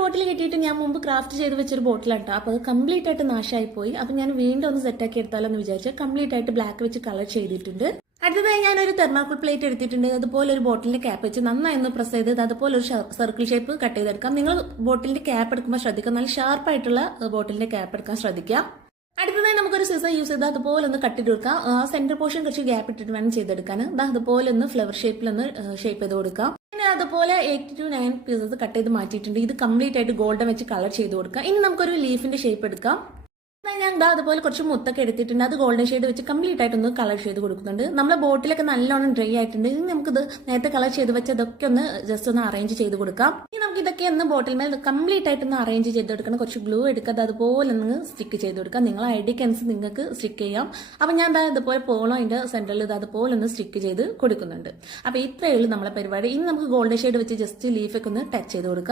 ബോട്ടിൽ കിട്ടിയിട്ട് ഞാൻ മുമ്പ് ക്രാഫ്റ്റ് ചെയ്ത് വെച്ചൊരു ബോട്ടിലാണ് കേട്ടോ. അപ്പോൾ അത് കംപ്ലീറ്റ് ആയിട്ട് നാശമായി പോയി. അപ്പോൾ ഞാൻ വീണ്ടും ഒന്ന് സെറ്റാക്കി എടുത്താലോ എന്ന് വിചാരിച്ചു കംപ്ലീറ്റ് ആയിട്ട് ബ്ലാക്ക് വെച്ച് കളർ ചെയ്തിട്ടുണ്ട്. അടുത്തതായി ഞാനൊരു തെർമാക്കോൾ പ്ലേറ്റ് എടുത്തിട്ടുണ്ട്. അതുപോലെ ഒരു ബോട്ടിലിന്റെ ക്യാപ്പ് വെച്ച് നന്നായി ഒന്ന് പ്രസ് ചെയ്ത് അതുപോലെ ഒരു സർക്കിൾ ഷേപ്പ് കട്ട് ചെയ്തെടുക്കാം. നിങ്ങൾ ബോട്ടിലിന്റെ ക്യാപ്പ് എടുക്കുമ്പോൾ ശ്രദ്ധിക്കുക, നല്ല ഷാർപ്പായിട്ടുള്ള ബോട്ടിലിന്റെ ക്യാപ്പ് എടുക്കാൻ ശ്രദ്ധിക്കുക. അടുത്തതായി നമുക്കൊരു സിസർ യൂസ് ചെയ്ത് അതുപോലെ ഒന്ന് കട്ട് ചെയ്ത് കൊടുക്കാം. സെന്റർ പോർഷൻ കുറച്ച് ഗ്യാപ്പ് ഇട്ടിട്ട് വേണം ചെയ്തെടുക്കാൻ. അതുപോലെ ഒന്ന് ഫ്ലവർ ഷേപ്പിലൊന്ന് ഷേപ്പ് ചെയ്ത് കൊടുക്കാം. പിന്നെ അതുപോലെ 8 to 9 പീസസ് കട്ട് ചെയ്ത് മാറ്റിയിട്ടുണ്ട്. ഇത് കംപ്ലീറ്റ് ആയിട്ട് ഗോൾഡൻ വെച്ച് കളർ ചെയ്ത് കൊടുക്കാം. ഇനി നമുക്കൊരു ലീഫിന്റെ ഷേപ്പ് എടുക്കാം. ഞാൻ അതുപോലെ കുറച്ച് മുത്തൊക്കെ എടുത്തിട്ടുണ്ട്. അത് ഗോൾഡൻ ഷെയ്ഡ് വെച്ച് കംപ്ലീറ്റ് ആയിട്ടൊന്ന് കളർ ചെയ്ത് കൊടുക്കുന്നുണ്ട്. നമ്മുടെ ബോട്ടിലൊക്കെ നല്ലോണം ഡ്രൈ ആയിട്ടുണ്ട്. ഇനി നമുക്കിത് നേരത്തെ കളർ ചെയ്ത് വെച്ച് അതൊക്കെ ഒന്ന് ജസ്റ്റ് ഒന്ന് അറേഞ്ച് ചെയ്ത് കൊടുക്കാം. ഇനി നമുക്ക് ഇതൊക്കെ ഒന്ന് ബോട്ടിൽ മേൽ കംപ്ലീറ്റ് ആയിട്ടൊന്ന് അറേഞ്ച് ചെയ്ത് കൊടുക്കണം. കുറച്ച് ഗ്ലൂ എടുക്കാതെ അതുപോലെ ഒന്ന് സ്റ്റിക്ക് ചെയ്ത് കൊടുക്കാം. നിങ്ങളെ ഐഡിയക്കനുസരിച്ച് നിങ്ങൾക്ക് സ്റ്റിക്ക് ചെയ്യാം. അപ്പൊ ഞാൻ ഇതുപോലെ പോളോ അതിന്റെ സെന്ററിൽ ഇത് അതുപോലെ ഒന്ന് സ്റ്റിക്ക് ചെയ്ത് കൊടുക്കുന്നുണ്ട്. അപ്പൊ ഇത്രയേ ഉള്ളൂ നമ്മളെ പരിപാടി. ഇനി നമുക്ക് ഗോൾഡൻ ഷെയ്ഡ് വെച്ച് ജസ്റ്റ് ലീഫൊക്കെ ഒന്ന് ടച്ച് ചെയ്ത് കൊടുക്കാം.